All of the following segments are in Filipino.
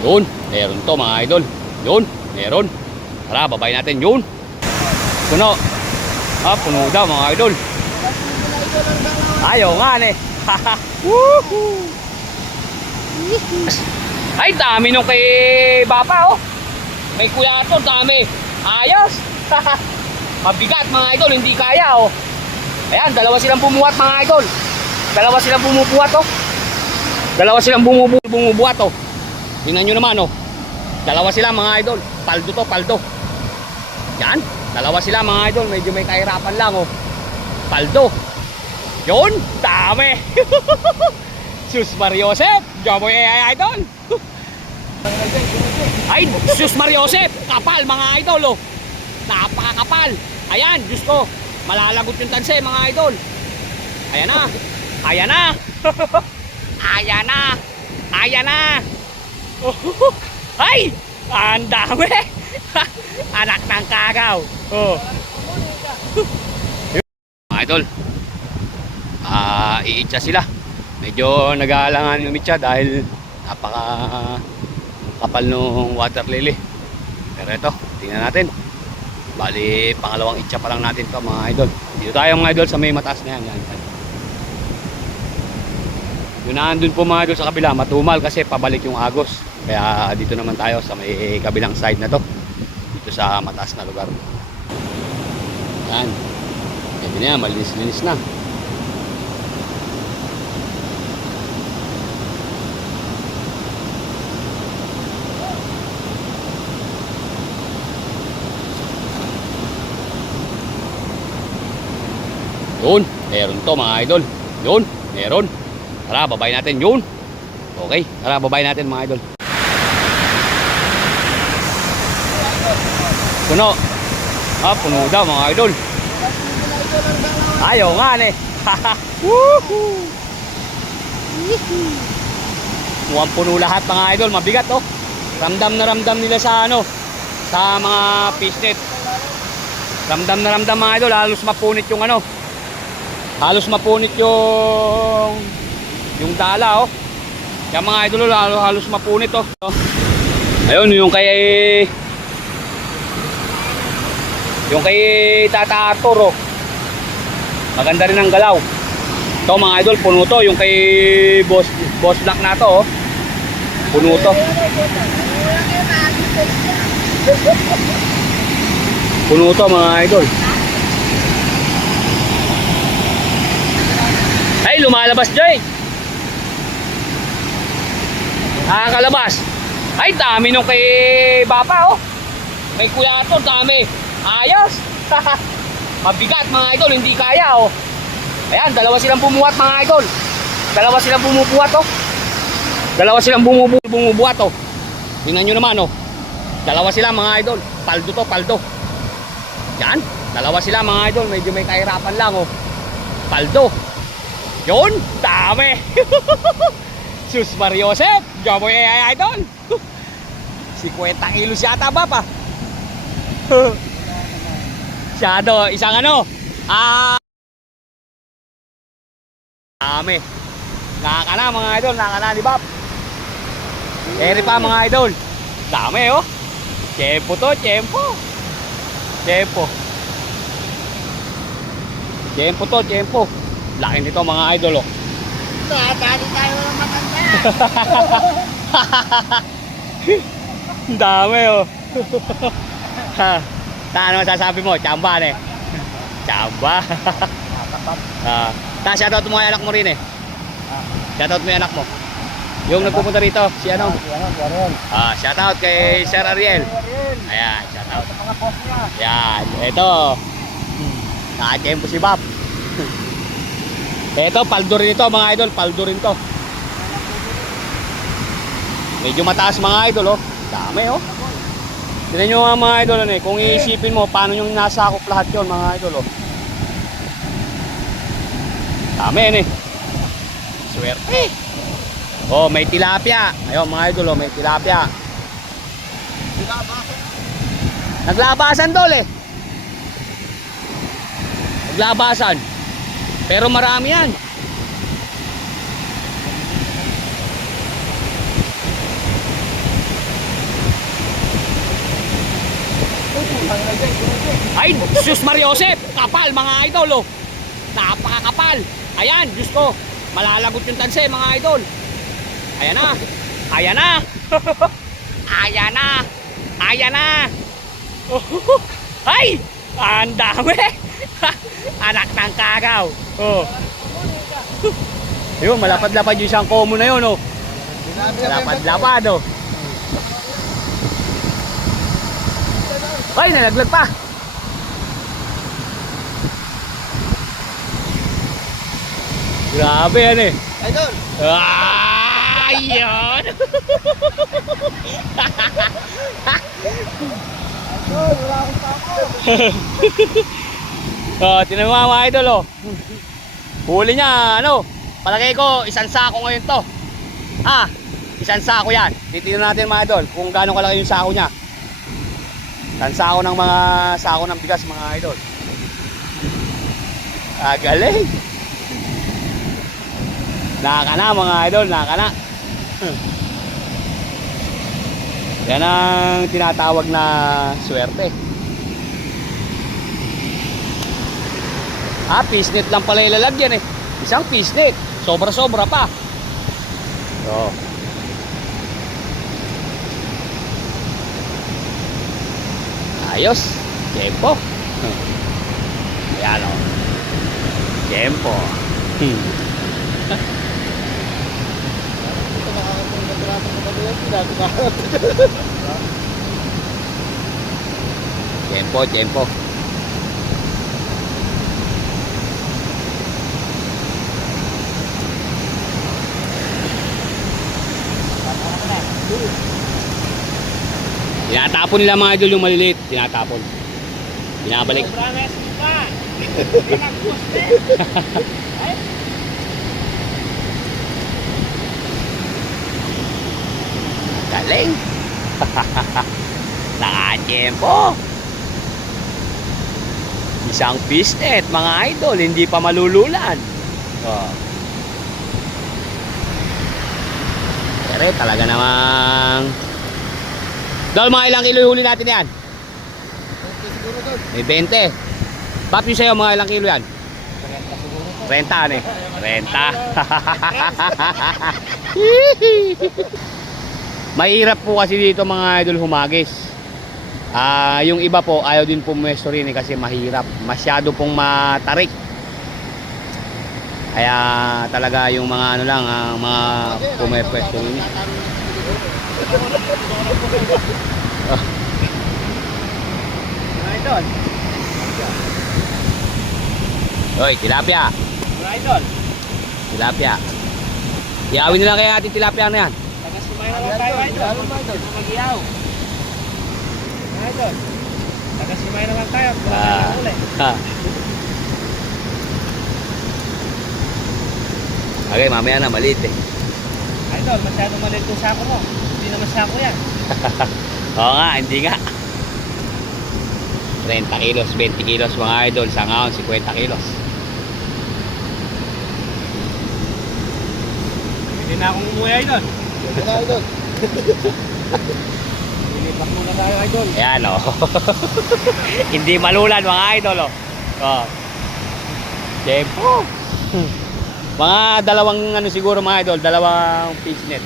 Yun, meron to mga idol. Yun, meron. Tara, babay natin yun. Puno. Puno daw mga idol. Ayaw nga eh. Woohoo! Ay, dami nung kay Bapa oh. May kuya to, dami. Ayos. Mabigat mga idol, hindi kaya oh. Ayan, dalawa silang bumuhat mga idol. Dalawa silang bumubuhat oh. Dalawa silang bumubuhat oh. Tingnan nyo naman oh. Dalawa sila mga idol. Paldo to, paldo. Yan, dalawa sila mga idol. Medyo may kahirapan lang oh. Paldo. Yun, dami. Sus Mariosep, Joboy AI idol. Ay, Sus Mariosep, kapal mga idol oh. Napakakapal. Ayan, Diyos ko, malalagot yung tanse mga idol. Ayan na. Ayan na. Ayan na. Ayan na. Ay, ang dami. Anak ng kagaw. Oh. Mga idol, iitsa sila. Medyo nag-aalangan umitsa dahil napaka kapal nung water lily. Pero ito, tingnan natin. Bali, pangalawang itsa pa lang natin to mga idol. Dito tayo mga idol sa may mataas na yan. Yun na andun po mga idol sa kabila, matumal kasi pabalik yung agos. Kaya dito naman tayo sa may kabilang side na to. Dito sa mataas na lugar. Yan. Ito na yan, malinis-linis na. Yun, meron to mga idol. Yun, meron. Tara, babay natin yun. Okay, tara, babay natin mga idol. Puno. Puno daw mga idol. Ayaw nga eh. Woohoo! Mukhang puno lahat mga idol, mabigat oh. Ramdam na ramdam nila sa ano, sa mga fishnet. Ramdam na ramdam mga idol, halos mapunit yung ano. Halos mapunit yung dala oh. Kaya mga idol halos mapunit oh. Ayun yung kay Tata Arthur oh. Maganda rin ang galaw. Ito mga idol, puno to. Yung kay Boss Black na to oh. Puno to. Puno to mga idol. Ay, lumalabas Joy. Nakakalabas. Ay, dami nung kay Bapa oh. May kuya to, dami. Ayos. Mabigat mga idol, hindi kaya oh. Ayan, dalawa silang bumuhat mga idol. Dalawa silang bumubuhat oh. Dalawa silang bumubuhat oh. Tingnan nyo naman oh. Dalawa sila mga idol. Paldo to, paldo. Yan, dalawa sila mga idol. Medyo may kahirapan lang oh. Paldo. Yun, dami. Sus Mariosep, Joboy AI idol. 50 kilos yata ba pa? Siyado, isang ano? Dami. Nakakana mga idol, nakakana ni Bap. Eri pa mga idol. Dami oh. Tiyempo to, tiyempo. Tiyempo. Tiyempo to, tiyempo. Laki nito mga idol oh. Dali tayo ng matanda. Dami oh. Ano masasabi mo? Chamba eh. Chamba. Shoutout mo yung anak mo rin eh. Shoutout mo yung anak mo. Yung nagpupunta rito, si ano? Shoutout kay Sir Ariel. Ayan, shoutout. Ayan, ito. Naka-tempo si Bob. Ito, paldo rin ito mga idol. Paldo rin to. Medyo mataas mga idol oh. Dami oh. Tignan nyo mga idol ano eh. Kung iisipin mo paano yung nasakop lahat yon mga idol oh. Dami yan eh. Swerte. Oh, may tilapia. Ayun mga idol oh, may tilapia. Naglabasan dol eh. Naglabasan. Pero marami yan. Ay, Sus Mariosep, kapal mga idol, oh. Napakakapal. Ayan, Diyos ko, malalagot yung tanse mga idol. Ayan na. Ayan na. Ayan na. Ayan na. Ay, ang dami. Anak ng kagaw. Oh. Yun, malapad-lapad yung isang komo na yun, oh. Malapad-lapad, oh. Ay, nalaglag pa. Grabe yan eh. Idol! Ayun. Idol, wala akong tao. Oh, tinan mo mga idol, oh. Huli niya, ano? Palagay ko, isang sako ngayon to. Ah, isang sako yan. Titignan natin mga idol kung gaano kalaki yung sako niya. Isang sako ng mga sako ng bigas mga idol. Ah, galing. Naka na mga idol, naka na. Yan ang tinatawag na swerte. Ah, pisnet lang pala ilalagyan eh. Isang pisnet. Sobra-sobra pa. So. Ayos. Tempo. Ayan o. Tempo. Ito makakapong nagkarapan ko ba doon? Pinagkakaroon. Tempo, tempo. Tinatapon nila mga idol yung maliliit. Tinatapon. Binabalik. Promise mo pa. Pinag-poste. Galing. Nakatiyempo. Isang pisnet mga idol. Hindi pa malululan. Oh. Pero talaga namang Dol, mga ilang kilo yung huli natin yan? Siguro doon. May 20. Pap, yung sa'yo, mga ilang kilo yan? 30 siguro to. 30 ano eh? 30. Mahirap po kasi dito mga idol humagis. Yung iba po ayaw din pumwesto rin eh, kasi mahirap. Masyado pong matarik. Kaya talaga yung mga ano lang, mga pumwesto rin. Idol. Hoy, tilapia. Idol. Tilapia. Iyawin nila kaya ating tilapia na yan. Taga-sumay naman tayo, Idol. Mag-iyaw. Idol. Taga-sumay naman tayo. Okay, mamaya na, maliit eh. Idol, masyadong maliit yung sako mo. Hindi naman sako yan. Oo nga, hindi nga. 30 kilos, 20 kilos mga idol. Sa ngayon, 50 kilos. Hindi na akong umuwi, Idol. Hindi na, Idol. Lilipat muna tayo, Idol. Ayan o. Hindi malulan mga idol o. Oh. Tempo. Mga dalawang ano siguro mga idol, dalawang fish net.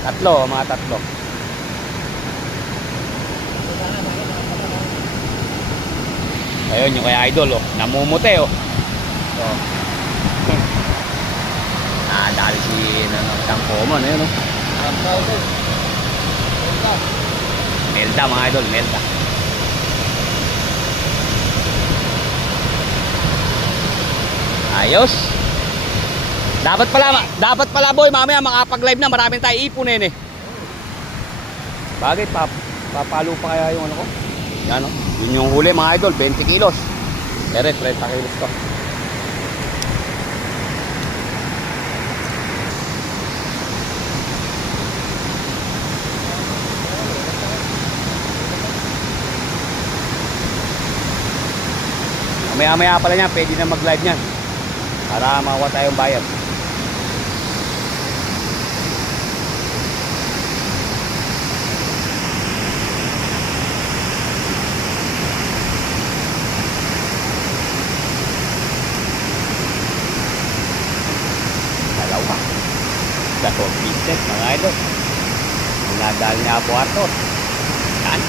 Tatlo, mga tatlo. Ayun yung kaya idol oh, namumute oh. So. Dali si isang common ayun oh. Melda mga idol, Melda. Ayos. Dapat pala boy, mamaya makapag-live na, maraming tayo ipunin eh. Bakit papalo pa kaya yung ano ko? Yan oh. Yun yung huli mga idol, 20 kilos. Ere, 30 kilos to. Maya-maya pala niya, pwede na mag-live niyan. Para makuha tayong bayad. Sa Tom Business mga idol. Nadal niya po ato. Yan.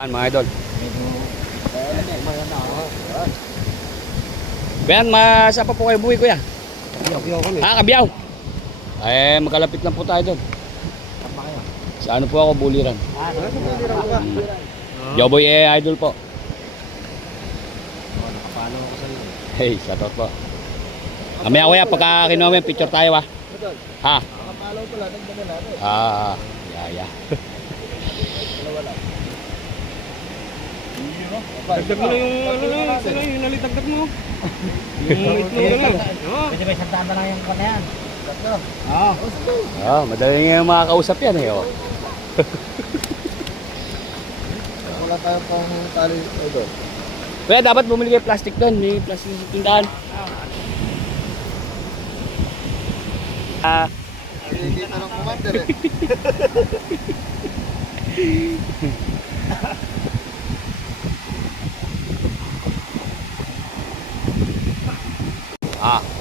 Yan mga idol. Bayan, masa pa po kayo buhay kuya? Kabiyaw kami. Kabiyaw. Ay, magkalapit lang po tayo doon. Sa ano po ako, buliran. Jawboy idol po. Nakapalo ako sa iyo. Hey, shoutout po. Mamaya kuya, pagka kinuha mo yung picture tayo ha. Ha? Nakapalo pala, nagdala natin. Yeah. Dagdag mo na yung ano na, yung nalitagdag mo. Yung itlog na. Pwede ba isang tanda lang yung kanya yan? Tatlo. Madali nga makakausap yan eh. Oh. Wala tayo pang tali doon. Kuya, dapat bumili kayo plastic doon. May plastic sa tindahan. Hindi na lang commander eh.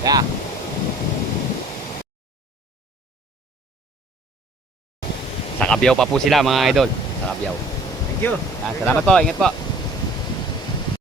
Yeah. Sa Kabiyaw pa po sila mga idol. Sa Kabiyaw. Thank you. Salamat po, ingat po.